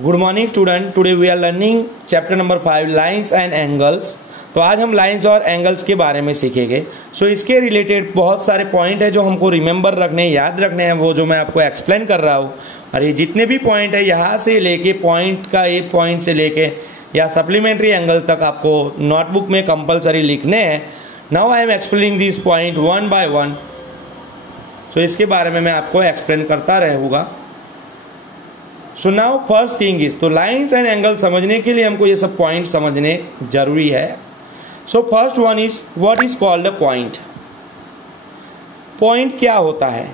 Good morning student, today we are learning chapter number 5 lines and angles. तो आज हम lines और angles के बारे में सीखेंगे। सो इसके रिलेटेड बहुत सारे पॉइंट है जो हमको रिमेंबर रखने, याद रखने हैं, वो जो मैं आपको एक्सप्लेन कर रहा हूँ। और ये जितने भी पॉइंट है यहाँ से लेके पॉइंट का एक पॉइंट से लेके या सप्लीमेंट्री एंगल तक आपको नोटबुक में कंपलसरी लिखने हैं। Now I am explaining this point one by one. So इसके बारे में मैं आपको एक्सप्लेन करता रहूँगा। So now first thing is, तो लाइंस एंड एंगल समझने के लिए हमको ये सब पॉइंट समझने जरूरी है। So first one is what is called a point. Point क्या होता है?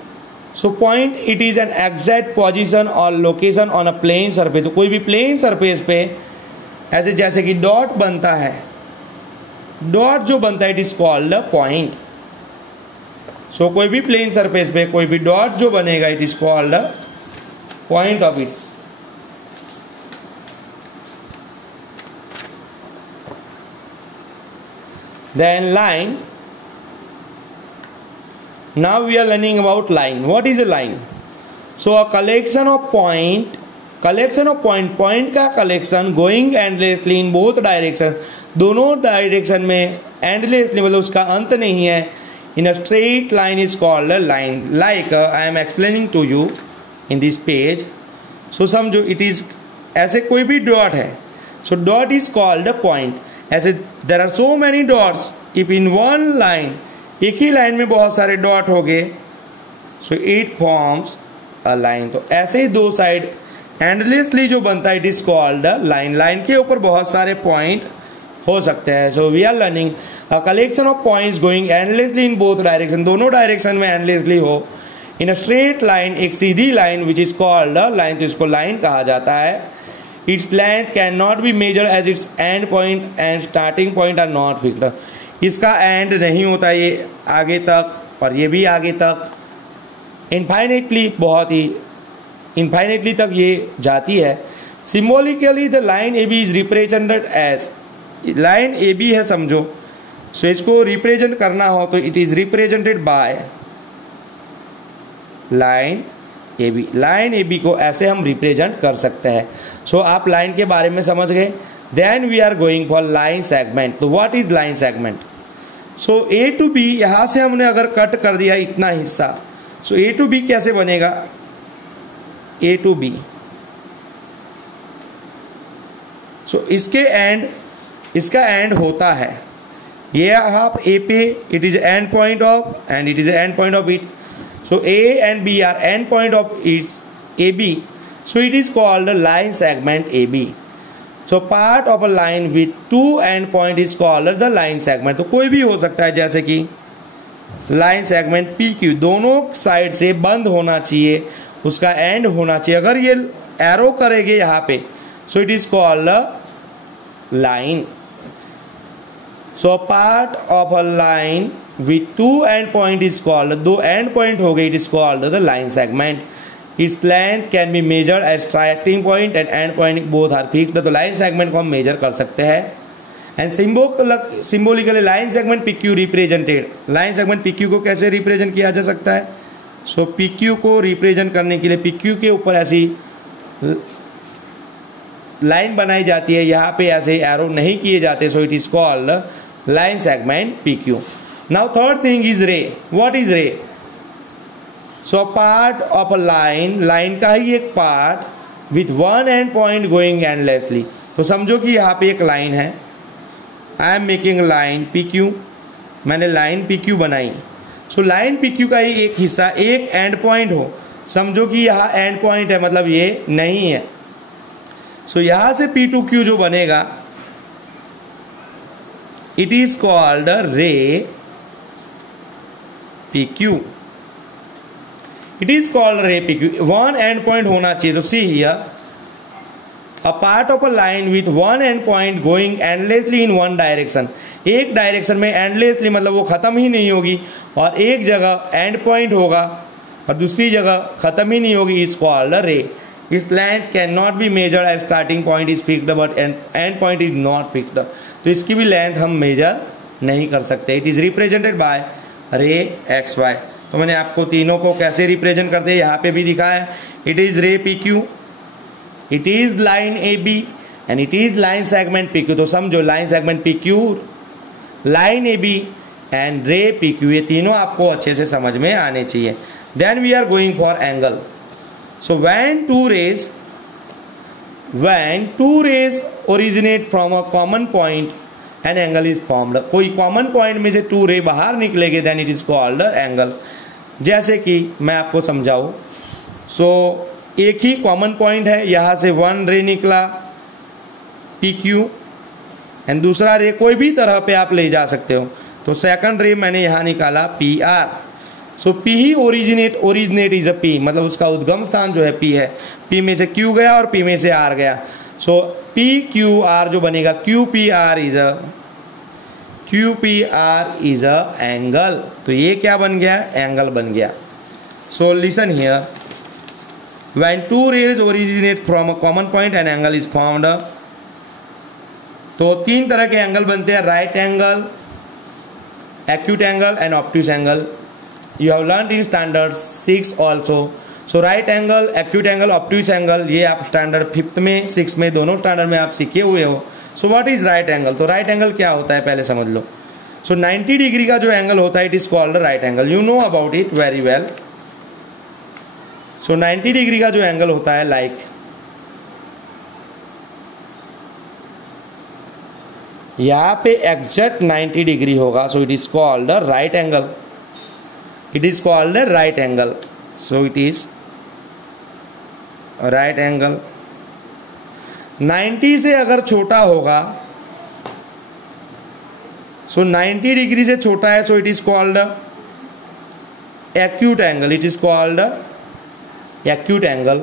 So point it is an exact position और location on a plane surface. तो कोई भी प्लेन सरफेस पे ऐसे जैसे कि डॉट बनता है, डॉट जो बनता है it is called a point. So कोई भी प्लेन सरफेस पे कोई भी डॉट जो बनेगा it is called a point of its. Then line. Now we are learning about line. What is a line? So a collection of point point का collection going endlessly in both direction, दोनों direction में endlessly मतलब उसका अंत नहीं है, in a straight line is called a line. Like I am explaining to you in this page. So समझो it is ऐसे कोई भी डॉट है, so dot is called a point. ऐसे there are so many dots, if in one line एक ही line में बहुत सारे डॉट हो गए, so it forms a line. तो ऐसे ही दो साइड endlessly जो बनता है it is called a line. Line के ऊपर बहुत सारे पॉइंट हो सकते हैं. So we are learning a collection of points going endlessly in both direction, दोनों डायरेक्शन में endlessly हो इन अ स्ट्रेट लाइन, एक सीधी line which is called a line. तो इसको लाइन कहा जाता है. Its length can not be measure as its end point and starting point are not fixed. इसका एंड नहीं होता, ये आगे तक और ये भी आगे तक इनफाइनेटली, बहुत ही इनफाइनेटली तक ये जाती है. Symbolically the line A B is represented as, line A B है समझो. सो इसको रिप्रेजेंट करना हो तो it is represented by line A B. Line A B को ऐसे हम रिप्रेजेंट कर सकते हैं. सो आप लाइन के बारे में समझ गए. Then we are going for line segment. तो what is line segment? So A to B, यहां से हमने अगर कट कर दिया इतना हिस्सा, सो ए टू बी कैसे बनेगा? ए टू बी. सो इसके एंड, इसका एंड होता है ये हाफ ए पे, it is and point of and it is and point of it. So A and B are end point of its AB. So it is called a line segment AB. So part of a line with two end point is called the line segment. तो कोई भी हो सकता है, जैसे कि line segment PQ, दोनों side से बंद होना चाहिए, उसका एंड होना चाहिए. अगर ये एरो करेंगे यहाँ पे, so it is called a line. So part of a line with two end point is called, दो end point हो गए, it is called the line segment. Its length can be measured as starting point and end point both are fixed. तो line segment को हम major कर सकते हैं. And symbolically line segment PQ represented. line segment PQ को कैसे represent किया जा सकता है? So PQ को रिप्रेजेंट करने के लिए PQ के ऊपर ऐसी लाइन बनाई जाती है, यहाँ पे ऐसे एरो नहीं किए जाते. So it is called line segment PQ. Now third thing is ray. What is ray? So part of a line, line का ही एक part with one end point going endlessly. तो समझो कि यहाँ पे एक लाइन है. I am making line PQ. मैंने लाइन PQ बनाई. So लाइन PQ का ही एक हिस्सा, एक एंड पॉइंट हो. समझो कि यहाँ एंड पॉइंट है, मतलब ये नहीं है. So यहाँ से P to Q जो बनेगा it is called a ray PQ. It is called ray PQ. One end point होना चाहिए. तो see here, a part of a line with one end point going endlessly in one direction. एक direction में endlessly मतलब वो खत्म ही नहीं होगी, और एक जगह end point होगा और दूसरी जगह खत्म ही नहीं होगी, is called a ray. Its length cannot be measured as starting point is fixed but end point is not fixed. तो इसकी भी लेंथ हम मेजर नहीं कर सकते. इट इज रिप्रेजेंटेड बाय रे एक्स वाई. तो मैंने आपको तीनों को कैसे रिप्रेजेंट करते हैं यहाँ पे भी दिखाया है. It is ray P Q, it is line A B and it is line segment P Q. तो समझो line segment P Q, line A B and ray P Q, ये तीनों आपको अच्छे से समझ में आने चाहिए। Then we are going for angle. So when two rays originate from a common point an angle is formed. कोई कॉमन पॉइंट में से टू रे बाहर निकलेगे then it is called angle. जैसे कि मैं आपको समझाऊं, सो एक ही कॉमन पॉइंट है, यहां से वन रे निकला पी क्यू एंड दूसरा रे कोई भी तरह पे आप ले जा सकते हो। तो सेकंड रे मैंने यहां निकाला P R. So P he originate is a P, मतलब उसका उद्गम स्थान जो है पी है। पी में से क्यू गया और पी में से आर गया। सो पी क्यू आर जो बनेगा Q P R is a angle. तो ये क्या बन गया? एंगल बन गया। So listen here, when two rays originate from a common point an angle is formed. तो तीन तरह के एंगल बनते हैं, right angle, acute angle and obtuse angle. You have learn in standard 6 also. So right angle, acute angle, obtuse angle, ये आप standard 5th में 6 में दोनों स्टैंडर्ड में आप सीखे हुए हो। सो व्हाट इज राइट एंगल? तो राइट एंगल क्या होता है पहले समझ लो। सो 90 डिग्री का जो एंगल होता है it is called right angle. You know about it very well. So 90 degree का जो एंगल होता है, लाइक यहां पे एग्जैक्ट 90 डिग्री होगा, so it is called right angle. It is called right angle. So it is right angle. 90 से अगर छोटा होगा, सो 90 डिग्री से छोटा है, so it is called acute angle. It is called acute angle.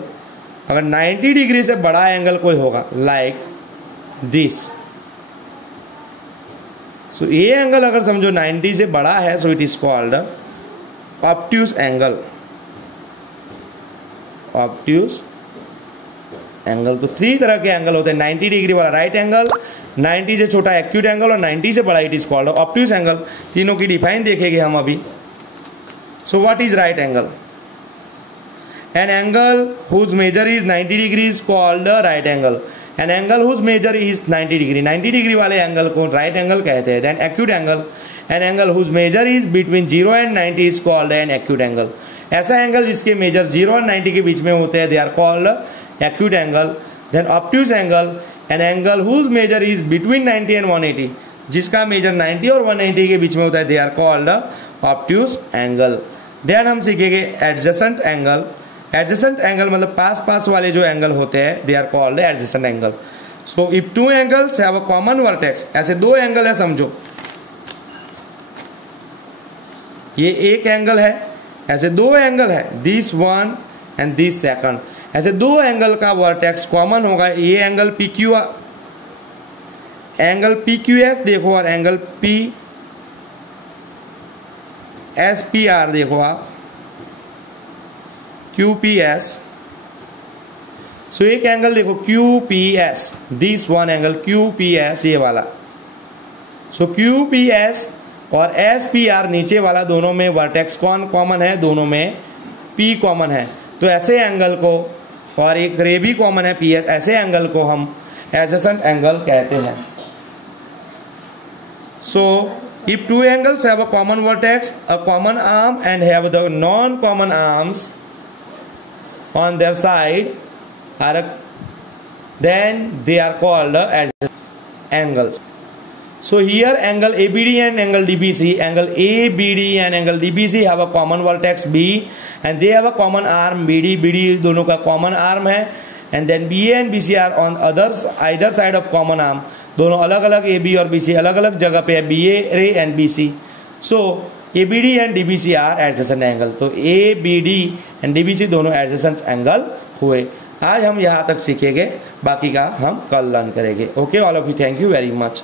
अगर 90 डिग्री से बड़ा एंगल कोई होगा, लाइक दिस, सो ये एंगल अगर समझो 90 से बड़ा है, so it is called obtuse angle. Obtuse angle. तो 3 तरह के एंगल होते हैं, 90 डिग्री वाला राइट एंगल, 90 से छोटा एक्यूट एंगल और 90 से बड़ा it is called obtuse angle. तीनों की डिफाइन देखेंगे हम अभी। So what is right angle? An angle whose measure is 90 degree is called right angle. An angle whose measure is 90 degree, 90 degree वाले एंगल को राइट एंगल कहते हैं। Then acute angle, an angle whose measure is between 0 and 90 is called an acute angle. ऐसा angle जिसके measure 0 और 90 के बीच में होते हैं, they are called acute angle. Then obtuse angle, an angle whose measure is between 90 and 180, जिसका major 90 और 180 के बीच में होता है, they are called obtuse angle. Then हम सीखेंगे एडजेसेंट एंगल। एडजेसेंट एंगल मतलब पास पास वाले जो एंगल होते हैं, they are called adjacent angle. So if two angles have a common vertex, ऐसे 2 एंगल है समझो, ये एक एंगल है, ऐसे 2 एंगल है, this one and this second. ऐसे 2 एंगल का वर्टेक्स कॉमन होगा। ये एंगल पी क्यू एस देखो और angle P S P R देखो आप, क्यू पी एस। सो एक एंगल देखो Q P S, this one angle Q P S, ये वाला। सो क्यू पी एस और एस पी आर नीचे वाला, दोनों में वर्टेक्स कौन कॉमन है? दोनों में पी कॉमन है। तो ऐसे एंगल को, और एक रे भी कॉमन है पी एस, ऐसे एंगल को हम एडजेसेंट एंगल कहते हैं। So if 2 angles have a common vertex, a common arm and have the non common arms on their side are then they are called as angles. So here angle ABD and angle DBC, angle ABD and angle DBC have a common vertex B and they have a common arm BD दोनों का common arm है, and then BA and BC are on either side of common arm। दोनों अलग अलग AB और BC अलग अलग जगह पे है, BA ray and BC। So ABD and DBC are adjacent angle. तो ABD एंड DBC दोनों एडजेसेंट एंगल हुए। आज हम यहाँ तक सीखेंगे, बाकी का हम कल लर्न करेंगे। Okay all of you, thank you very much.